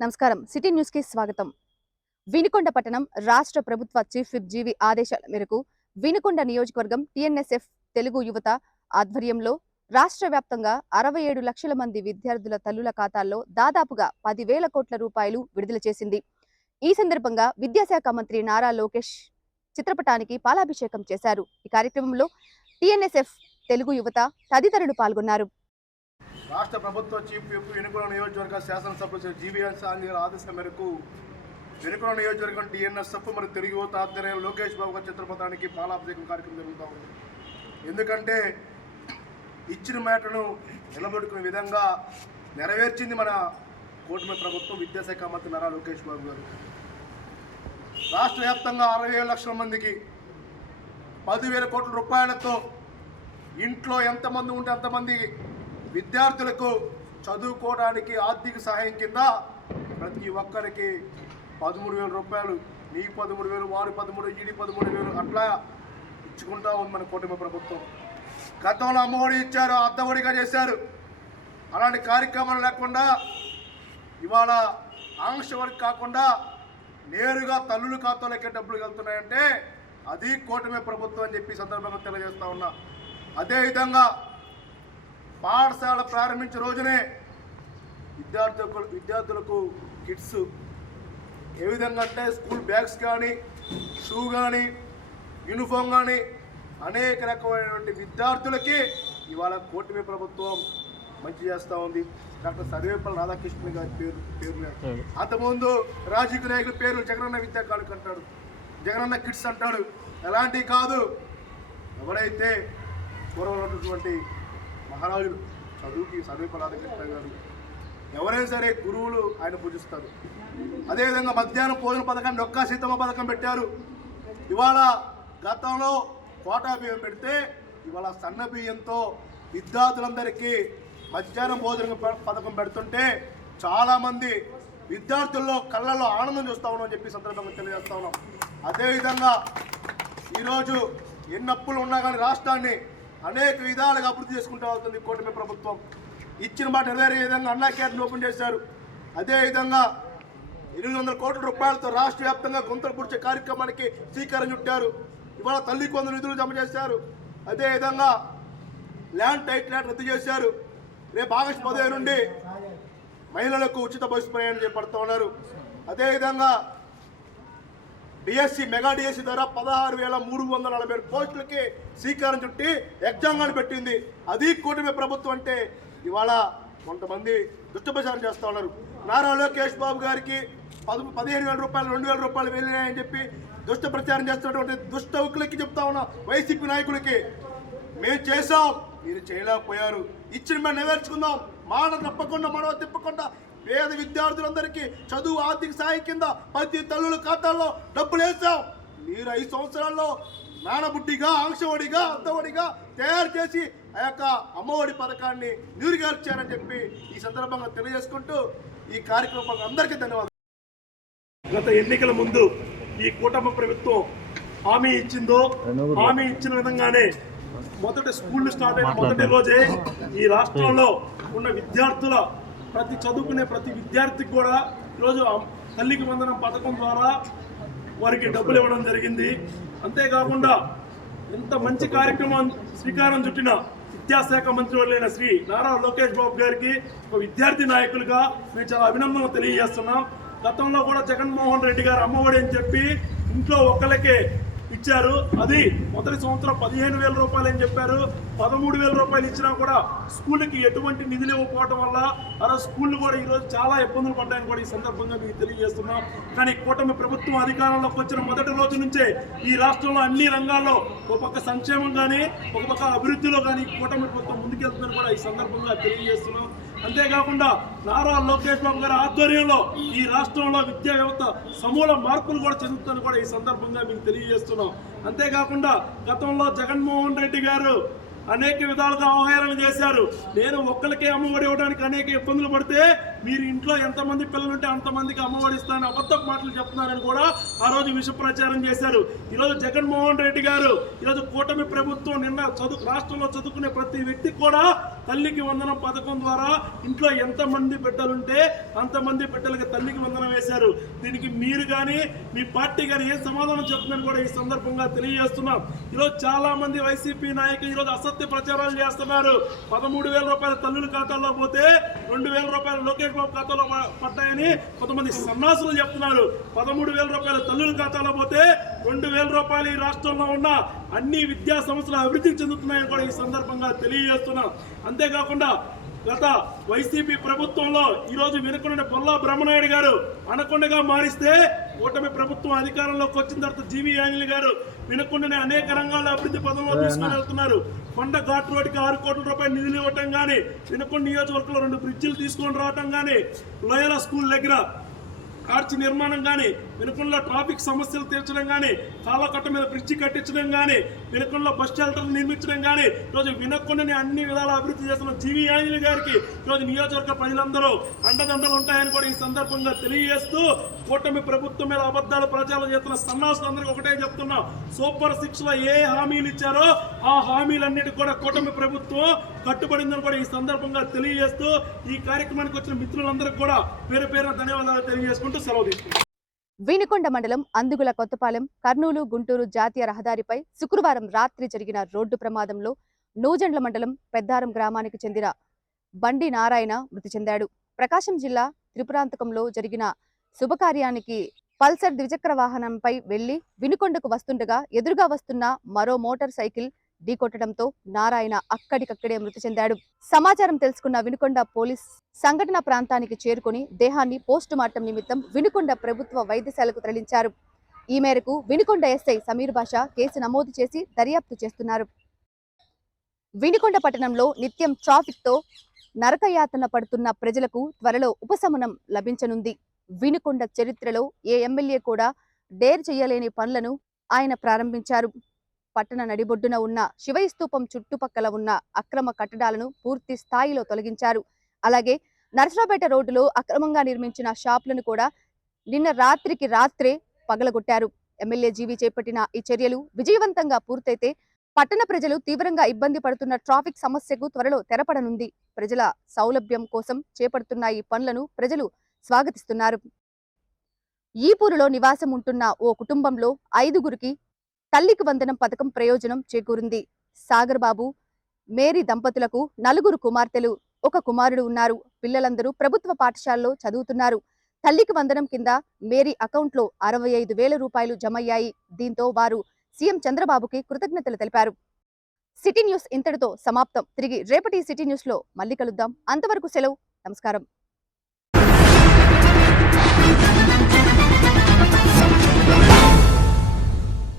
నమస్కారం city news కి స్వాగతం. వినుకొండ పట్టణం రాష్ట్ర ప్రభుత్వ చీఫ్ విప్ జీవి ఆదేశాల మేరకు వినుకొండ నియోజకవర్గం టీఎన్ఎస్ఎఫ్ తెలుగు యువత ఆధ్వర్యంలో రాష్ట్ర వ్యాప్తంగా 67 లక్షల మంది విద్యార్థుల తల్లుల ఖాతాల్లో దాదాపుగా 10,000 కోట్ల రూపాయలు విడుదల చేసింది. ఈ సందర్భంగా విద్యాశాఖ మంత్రి నారా లోకేష్ చిత్రపటానికి పాలాభిషేకం చేశారు. ఈ కార్యక్రమంలో టీఎన్ఎస్ఎఫ్ తెలుగు యువత తదితరులు పాల్గొన్నారు. రాష్ట్ర ప్రభుత్వ చీఫ్ విప్ వినుకొండ నియోజకవర్గ శాసనసభ్యులు జీవీఎల్ సాంఘిక ఆదేశాల మేరకు వినుకొండ నియోజకవర్గం టీఎన్ఎస్ఎఫ్ మరియు తెలుగు యువత ఆధ్వర్యంలో లోకేష్ బాబు గారి చిత్రపటానికి పాలాభిషేకం కార్యక్రమం జరుగుతూ ఉంది. ఎందుకంటే ఇచ్చిన మాటను నిలబెట్టుకునే విధంగా నెరవేర్చింది మన కూటమి ప్రభుత్వం, విద్యాశాఖ మంత్రి నారా లోకేష్ బాబు గారు. రాష్ట్ర వ్యాప్తంగా 67 లక్షల మందికి 10,000 కోట్ల రూపాయలతో ఇంట్లో ఎంతమంది ఉంటే అంతమంది విద్యార్థులకు చదువుకోవడానికి ఆర్థిక సహాయం కింద ప్రతి ఒక్కరికి 13,000 రూపాయలు, నీ 13,000, వారి 13,000, ఈడి 13,000 అట్లా ఇచ్చుకుంటా ఉంది మన కూటమి ప్రభుత్వం. గతంలో అమ్మఒడి ఇచ్చారు, అద్దఒడిగా చేశారు. అలాంటి కార్యక్రమాలు లేకుండా ఇవాళ ఆంక్షవడికి కాకుండా నేరుగా తల్లుల ఖాతాలకే డబ్బులు వెళ్తున్నాయంటే అది కూటమి ప్రభుత్వం అని చెప్పి సందర్భంగా తెలియజేస్తా ఉన్నా. అదేవిధంగా పాఠశాల ప్రారంభించిన రోజునే విద్యార్థులకు కిట్స్ ఏ విధంగా అంటే స్కూల్ బ్యాగ్స్ కానీ, షూ కానీ, యూనిఫామ్ కానీ అనేక రకమైనటువంటి విద్యార్థులకి ఇవాళ కూటమి ప్రభుత్వం మంచి చేస్తూ ఉంది. డాక్టర్ సర్వేపల్లి రాధాకృష్ణ గారి పేరు అంతకుముందు రాజకీయ నాయకుల పేరు జగనన్న విద్యా కానుక అంటాడు, జగనన్న కిట్స్ అంటాడు. ఎలాంటివి కాదు, ఎవరైతే పూర్వం ఉన్నటువంటి మహారాజులు చదువుకి సర్వేపల్లి రాధాకృష్ణ గారు ఎవరైనా సరే గురువులు ఆయన పూజిస్తారు. అదేవిధంగా మధ్యాహ్నం భోజన పథకాన్ని నొక్కా సీతమ్మ పథకం పెట్టారు. ఇవాళ గతంలో కోటా బియ్యం పెడితే ఇవాళ సన్న బియ్యంతో విద్యార్థులందరికీ మధ్యాహ్నం భోజన పథకం పెడుతుంటే చాలామంది విద్యార్థుల్లో కళ్ళల్లో ఆనందం చూస్తూ ఉన్నామని చెప్పి సందర్భంగా తెలియజేస్తా ఉన్నాం. అదేవిధంగా ఈరోజు ఎన్ని అప్పులు ఉన్నా కానీ రాష్ట్రాన్ని అనేక విధాలుగా అభివృద్ధి చేసుకుంటూ అవుతుంది కూటమి ప్రభుత్వం. ఇచ్చిన మాట నెరవేరే విధంగా అన్నా క్యాంటీన్ ఓపెన్ చేశారు. అదేవిధంగా 800 కోట్ల రూపాయలతో రాష్ట్ర వ్యాప్తంగా గుంతలు పూడ్చే కార్యక్రమానికి శ్రీకారం చుట్టారు. ఇవాళ తల్లి కొందరు నిధులు జమ చేశారు. అదేవిధంగా ల్యాండ్ టైటిల్ యాక్ట్ రద్దు చేశారు. రేపు ఆగస్టు 15 నుండి మహిళలకు ఉచిత బస్సు ప్రయాణం చేపడుతూ ఉన్నారు. అదేవిధంగా డిఎస్సి మెగా డిఎస్సి ద్వారా 16,340 పోస్టులకి శ్రీకారం చుట్టి ఎగ్జామ్ కానీ పెట్టింది. అది కూటమి ప్రభుత్వం అంటే ఇవాళ కొంతమంది దుష్టప్రచారం చేస్తూ ఉన్నారు. నారా లోకేష్ బాబు గారికి 15,000 రూపాయలు, 2,000 రూపాయలు వెళ్ళినాయని చెప్పి దుష్ట ప్రచారం చేస్తున్నటువంటి దుష్ట ఉక్కులకి చెప్తా ఉన్నా వైసీపీ నాయకులకి, మేము చేసాం, మీరు చేయలేకపోయారు. ఇచ్చిన మేము నెరవేర్చుకుందాం, మాట తప్పకుండా మనవ తిప్పకుండా పేద విద్యార్థులందరికీ చదువు ఆర్థిక సహాయం కింద ప్రతి తల్లుల ఖాతాల్లో డబ్బులు వేసాం. మీరు 5 సంవత్సరాల్లో నానబుడ్డిగా, ఆంక్షవడిగా, అద్దవడిగా తయారు చేసి ఆ యొక్క అమ్మఒడి పథకాన్ని నీరుగార్చారని చెప్పి ఈ సందర్భంగా తెలియజేసుకుంటూ ఈ కార్యక్రమం అందరికీ ధన్యవాదాలు. గత ఎన్నికల ముందు ఈ కూటమి ప్రభుత్వం హామీ ఇచ్చిన విధంగానే మొదటి స్కూల్ స్టార్ట్ అయిన మొదటి రోజే ఈ రాష్ట్రంలో ఉన్న విద్యార్థుల చదువుకునే ప్రతి విద్యార్థికి కూడా ఈరోజు తల్లికి వందనం పథకం ద్వారా వారికి డబ్బులు ఇవ్వడం జరిగింది. అంతేకాకుండా ఎంత మంచి కార్యక్రమం శ్రీకారం చుట్టిన విద్యాశాఖ మంత్రి వాళ్ళైన శ్రీ నారా లోకేష్ బాబు గారికి ఒక విద్యార్థి నాయకులుగా మేము చాలా అభినందనలు తెలియజేస్తున్నాం. గతంలో కూడా జగన్మోహన్ రెడ్డి గారు అమ్మఒడి అని చెప్పి ఇంట్లో ఒక్కరికే ఇచ్చారు. అది మొదటి సంవత్సరం 15,000 రూపాయలు అని చెప్పారు. 13,000 రూపాయలు ఇచ్చినా కూడా స్కూల్కి ఎటువంటి నిధులు ఇవ్వకపోవడం వల్ల ఆ స్కూళ్ళు కూడా ఈరోజు చాలా ఇబ్బందులు పడ్డాయని కూడా ఈ సందర్భంగా మీకు తెలియజేస్తున్నాం. కానీ కూటమి ప్రభుత్వం అధికారంలోకి వచ్చిన మొదటి రోజు నుంచే ఈ రాష్ట్రంలో అన్ని రంగాల్లో ఒక పక్క సంక్షేమం కానీ, ఒక పక్క అభివృద్ధిలో కానీ కూటమి ప్రభుత్వం ముందుకెళ్తుందని కూడా ఈ సందర్భంగా తెలియజేస్తున్నాం. అంతేకాకుండా నారా లోకేష్ బాబు గారి ఆధ్వర్యంలో ఈ రాష్ట్రంలో విద్యా వ్యవస్థ సమూల మార్పులు కూడా చెందుతుందని కూడా ఈ సందర్భంగా మీకు తెలియజేస్తున్నాం. అంతేకాకుండా గతంలో జగన్మోహన్ రెడ్డి గారు అనేక విధాలుగా అవహేళన చేశారు. నేను ఒక్కరికే అమ్మఒడి ఇవ్వడానికి అనేక ఇబ్బందులు పడితే మీరు ఇంట్లో ఎంతమంది పిల్లలు ఉంటే అంతమందికి అమ్మఒడి ఇస్తానని అబద్ధపు మాటలు చెప్తున్నారని కూడా ఆ రోజు విష ప్రచారం చేశారు. ఈరోజు జగన్మోహన్ రెడ్డి గారు ఈరోజు కూటమి ప్రభుత్వం నిన్న రాష్ట్రంలో చదువుకునే ప్రతి వ్యక్తికి కూడా తల్లికి వందనం పథకం ద్వారా ఇంట్లో ఎంతమంది బిడ్డలుంటే అంతమంది బిడ్డలకి తల్లికి వందనం వేశారు. దీనికి మీరు కానీ మీ పార్టీ కానీ ఏం సమాధానం చెప్తుందని కూడా ఈ సందర్భంగా తెలియజేస్తున్నాం. ఈరోజు చాలా మంది వైసీపీ నాయకులు ఈరోజు అసత్య ప్రచారాలు చేస్తున్నారు. 13,000 రూపాయల తల్లుల ఖాతాలో పోతే 2,000 రూపాయలు లోకేష్ బాబు ఖాతాలో పడ్డాయని కొంతమంది సన్నాసులు చెప్తున్నారు. 13,000 రూపాయల తల్లుల ఖాతాలో పోతే 2,000 రూపాయలు ఈ రాష్ట్రంలో ఉన్న అన్ని విద్యా సంస్థలు అభివృద్ధి చెందుతున్నాయని కూడా ఈ సందర్భంగా తెలియజేస్తున్నాం. అంతేకాకుండా గత వైసీపీ ప్రభుత్వంలో ఈరోజు వినకొండ బొల్లా బ్రహ్మనాయుడు గారు అనకొండగా మారిస్తే కూటమి ప్రభుత్వం అధికారంలోకి వచ్చిన తర్వాత జీవీ ఆంజనేయులు గారు వినకొండని అనేక రంగాల్లో అభివృద్ధి పదంలో తీసుకుని వెళ్తున్నారు. కొండ ఘాట్ రోడ్డుకి 6 కోట్ల రూపాయలు నిధులు ఇవ్వటం కానీ, వినకొండ నియోజకవర్గంలో 2 బ్రిడ్జిలు తీసుకొని రావటం కానీ, లోయల స్కూల్ దగ్గర ఆర్చ్ నిర్మాణం కానీ, వినకొండలో ట్రాఫిక్ సమస్యలు తీర్చడం కానీ, కాలకట్ట మీద బ్రిడ్జి కట్టించడం కానీ, వినకొండలో బస్ షెల్టర్లు నిర్మించడం కానీ, ఈరోజు వినకొండని అన్ని విధాలా అభివృద్ధి చేస్తున్న జీవీ ఆంజనేయులు గారికి ఈరోజు నియోజకవర్గ ప్రజలందరూ అండదండలు ఉంటాయని కూడా ఈ సందర్భంగా తెలియజేస్తూ కూటమి ప్రభుత్వం మీద అబద్ధాలు ప్రచారం చేస్తున్న సన్నాసులందరికీ ఒకటే చెప్తున్నాం. సూపర్ 6లో ఏ హామీలు ఇచ్చారో ఆ హామీలన్నిటి కూడా కూటమి ప్రభుత్వం కట్టుబడిందని కూడా ఈ సందర్భంగా తెలియజేస్తూ ఈ కార్యక్రమానికి వచ్చిన మిత్రులందరికీ కూడా పేరు పేరున ధన్యవాదాలు తెలియజేసుకుంటూ సెలవు తీసుకుంటాం. వినుకొండ మండలం అందుగుల కొత్తపాలెం కర్నూలు గుంటూరు జాతీయ రహదారిపై శుక్రవారం రాత్రి జరిగిన రోడ్డు ప్రమాదంలో నూజెండ్ల మండలం పెద్దారం గ్రామానికి చెందిన బండి నారాయణ మృతి చెందాడు. ప్రకాశం జిల్లా త్రిపురాంతకంలో జరిగిన శుభకార్యానికి పల్సర్ ద్విచక్ర వాహనంపై వెళ్లి వినుకొండకు వస్తుండగా ఎదురుగా వస్తున్న మరో మోటార్ సైకిల్ ఢీకొట్టడంతో నారాయణ అక్కడికక్కడే మృతి చెందాడు. సమాచారం తెలుసుకున్న వినుకొండ పోలీస్ సంఘటన ప్రాంతానికి చేరుకుని దేహాన్ని పోస్టుమార్టం నిమిత్తం వినుకొండ ప్రభుత్వ వైద్యశాలకు తరలించారు. ఈ మేరకు వినుకొండ ఎస్ఐ సమీర్ బాషా కేసు నమోదు చేసి దర్యాప్తు చేస్తున్నారు. వినుకొండ పట్టణంలో నిత్యం ట్రాఫిక్ తో నరకయాతన పడుతున్న ప్రజలకు త్వరలో ఉపశమనం లభించనుంది. వినుకొండ చరిత్రలో ఏ ఎమ్మెల్యే కూడా డేర్ చేయలేని పనులను ఆయన ప్రారంభించారు. పట్టణ నడిబొడ్డున ఉన్న శివయ్య స్తూపం చుట్టుపక్కల ఉన్న అక్రమ కట్టడాలను పూర్తి స్థాయిలో తొలగించారు. అలాగే నర్సరావుపేట రోడ్డులో అక్రమంగా నిర్మించిన షాపులను కూడా నిన్న రాత్రికి రాత్రే పగలగొట్టారు. ఎమ్మెల్యే జీవి చేపట్టిన ఈ చర్యలు విజయవంతంగా పూర్తయితే పట్టణ ప్రజలు తీవ్రంగా ఇబ్బంది పడుతున్న ట్రాఫిక్ సమస్యకు త్వరలో తెరపడనుంది. ప్రజల సౌలభ్యం కోసం చేపడుతున్న ఈ పనులను ప్రజలు స్వాగతిస్తున్నారు. ఈపూరులో నివాసం ఉంటున్న ఓ కుటుంబంలో 5గురికి తల్లికి వందనం పథకం ప్రయోజనం చేకూరింది. సాగర్ బాబు, మేరీ దంపతులకు 4 కుమార్తెలు, 1 కుమారుడు ఉన్నారు. పిల్లలందరూ ప్రభుత్వ పాఠశాలలో చదువుతున్నారు. తల్లికి వందనం కింద మేరీ అకౌంట్లో 65,000 రూపాయలు జమయ్యాయి. దీంతో వారు సీఎం చంద్రబాబుకి కృతజ్ఞతలు తెలిపారు. సిటీ న్యూస్ ఇంతటితో సమాప్తం. తిరిగి రేపటి సిటీ న్యూస్ లో మళ్ళీ కలుద్దాం. అంతవరకు సెలవు. నమస్కారం.